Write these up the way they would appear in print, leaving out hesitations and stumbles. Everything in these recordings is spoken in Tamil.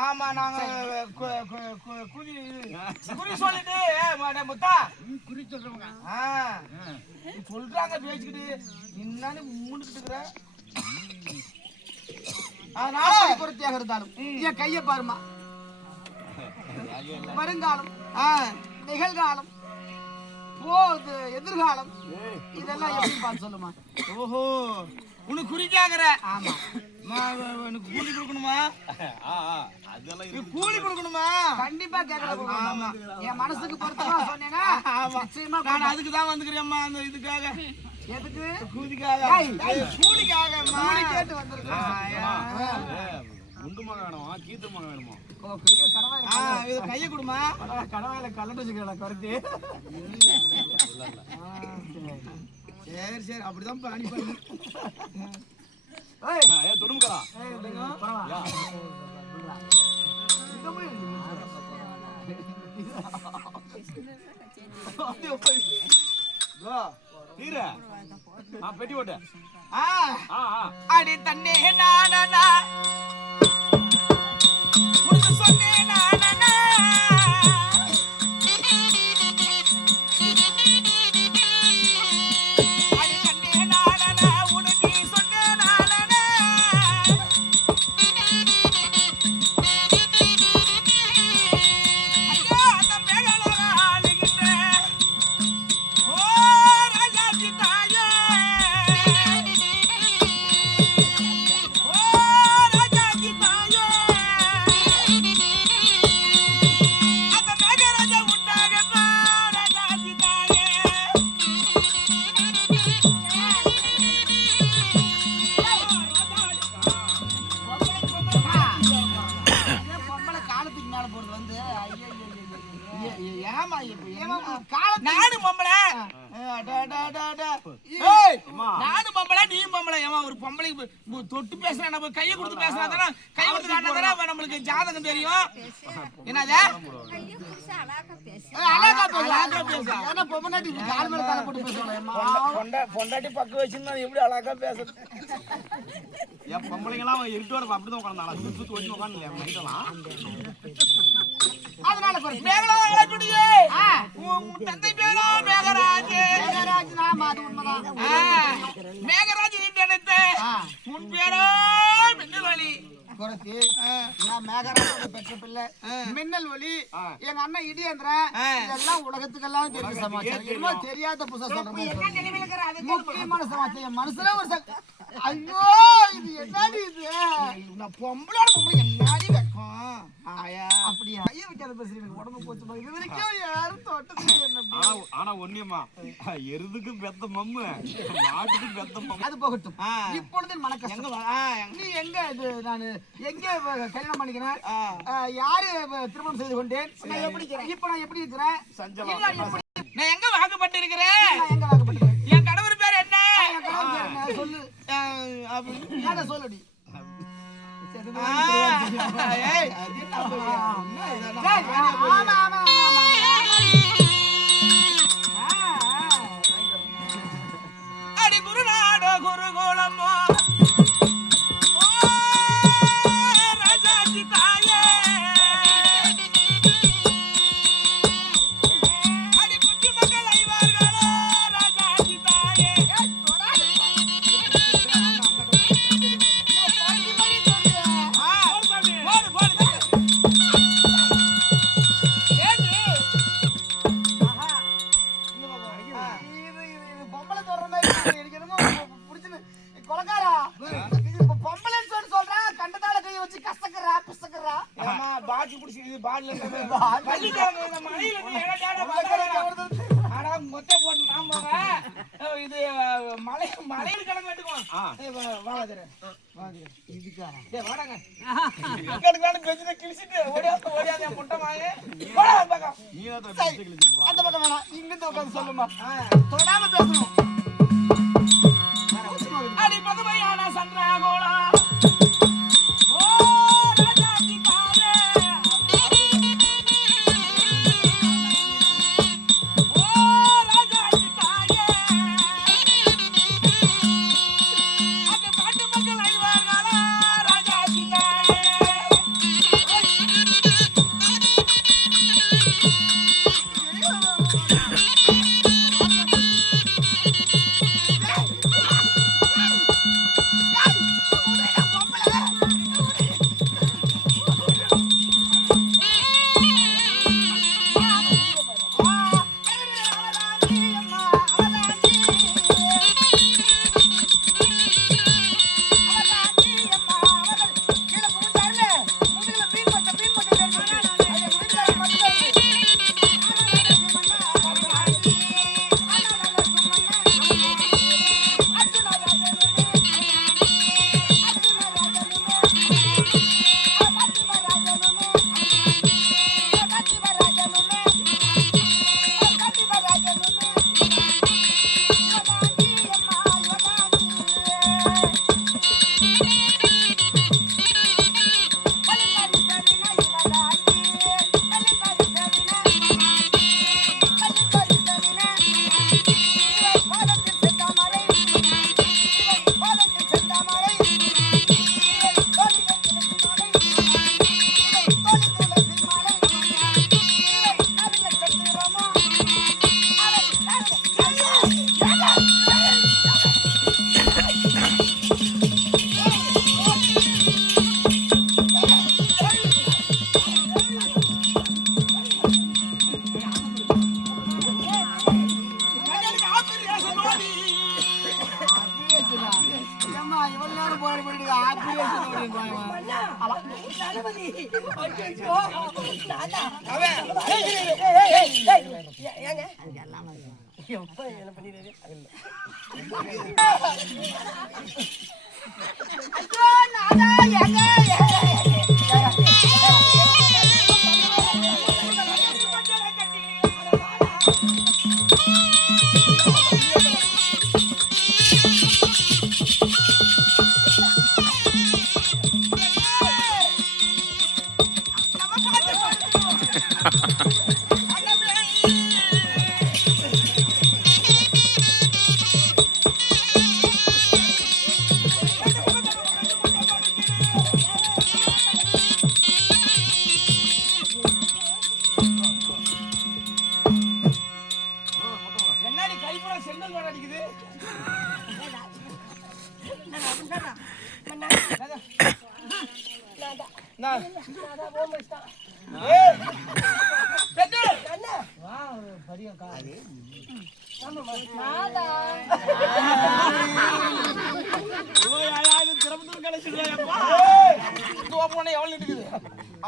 ஆமா நாங்க குறி சொல்லிட்டு முத்தா குறி சொல்றவங்க சொல்றாங்க பேசிக்கிட்டு என்னன்னு முன்னுக்கிட்டு இருக்கிற அதனால பொறுத்தியாக இருந்தாலும் என் கைய பாருமா வருங்காலம் நிகழ்காலம் போது எதிர்காலம் இதெல்லாம் எப்படி பார்த்து சொல்லுமா ஓஹோ உனக்கு குறிக்காகிற ஆமா எனக்கு கூலி கொடுக்கணுமா கூலி கொடுக்கணுமா கண்டிப்பா கேட்கல ஆமா என் மனசுக்கு பொறுத்தமா சொன்னேன்னா நான் அதுக்கு தான் வந்துக்கிறேம்மா அந்த இதுக்காக எதுக்கு கூலிக்காக கூலிக்காக கூலி கேட்டு வந்திருக்கேன் குண்டுமாக வேணுமா கீத்துமாக வேணுமா கைய கொடுமா கடவாயில கலந்து வச்சுக்கிறேன் கருத்து சரி சரி அப்படிதான் பிளான் பண்ணி தொடுமுக்கா பெட்டி போட்டு அடி தண்ணே நானா சொன்னே நானா நாடு பொம்பளை நாடு பொம்பளை நீ பொம்பளை ஏமா ஒரு பொம்பளை தொட்டு பேசுறா நம்ம கையை கொடுத்து பேசுறாதானே கை கொடுத்து நம்மளுக்கு ஜாதகம் தெரியும் என்னது பொண்டாட்டி பக்க வச்சிருந்தா எப்படி அழகா பேசுறது என் பொம்பளைங்களாம் இருட்டோட அப்படிதான் உட்காந்தாலும் சுத்து வச்சு உட்காந்து அதனால தந்தை பேரோ மேகராஜ் மேகராஜ் நினைத்த உன் பேரோ மின்னல் ஒளி நான் மேகராஜோட பெற்ற பிள்ளை மின்னல் ஒளி எங்க அண்ணன் இடியந்திரன் இதெல்லாம் உலகத்துக்கெல்லாம் தெரியும் சமாச்சாரம் தெரியாத புதுசா சொல்றேன் முக்கியமான சமாச்சாரம் மனசுல ஒரு ஐயோ இது என்னடி இது நான் பொம்பளோட பொம்பளை என்னடி வைக்கும் அப்படியா ஐயா விட்டாத பேசுறீங்க உடம்பு போச்சு இது வரைக்கும் யாரும் தொட்டது ஆனா ஒண்ணியம்மா எருதுக்கு பெத்த மம்மு மாட்டுக்கு பெத்த மம்மு அது போகட்டும் இப்பொழுது மனக்கஷ்டம் நீ எங்க இது நான் எங்க கல்யாணம் பண்ணிக்கிறேன் யாரு திருமணம் செய்து கொண்டேன் இப்ப நான் எப்படி இருக்கிறேன் நான் எங்க வாக்கப்பட்டு இருக்கிறேன் எங்க வாக்கப்பட்டு என் கணவர் பேர் என்ன சொல்லு சொல்லுடி அடி குருநாடோ குருகோளமோ இது மலையில் கிடங்கு வெட்டுக்குவோம். வாடாதே இதுக்கா டேய் வாடாங்க கிடங்கான பெஞ்சில கிழிச்சிட்டு ஓடியாத முட்டை வாங்க போடா பக்கம் நீ தான் கிழிச்சப்பா அந்த பக்கம் வேணா இங்க இருந்து உட்கார்ந்து சொல்லுமா தொடாம பேசணும் அடி பதுமையான சந்திரகோளா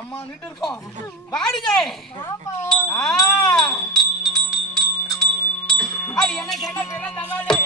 அம்மா நின்று இருக்கோம் வாடிங்க அடி என்ன கேட்ட பிறந்தவளே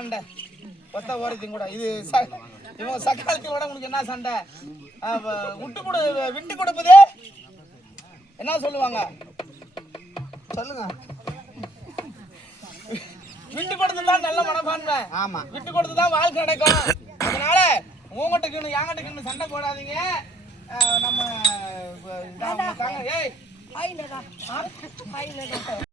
சண்டை ஒத்த ஓரத்தையும் கூட இது இவங்க சக்காலத்தை விட உனக்கு என்ன சண்டை விட்டு கொடுப்பது என்ன சொல்லுவாங்க சொல்லுங்க விட்டு கொடுத்துதான் நல்ல மனப்பான்மை ஆமா விட்டு கொடுத்துதான் வாழ்க்கை நடக்கும் அதனால உங்ககிட்ட யாங்கிட்ட சண்டை போடாதீங்க நம்ம ஏய்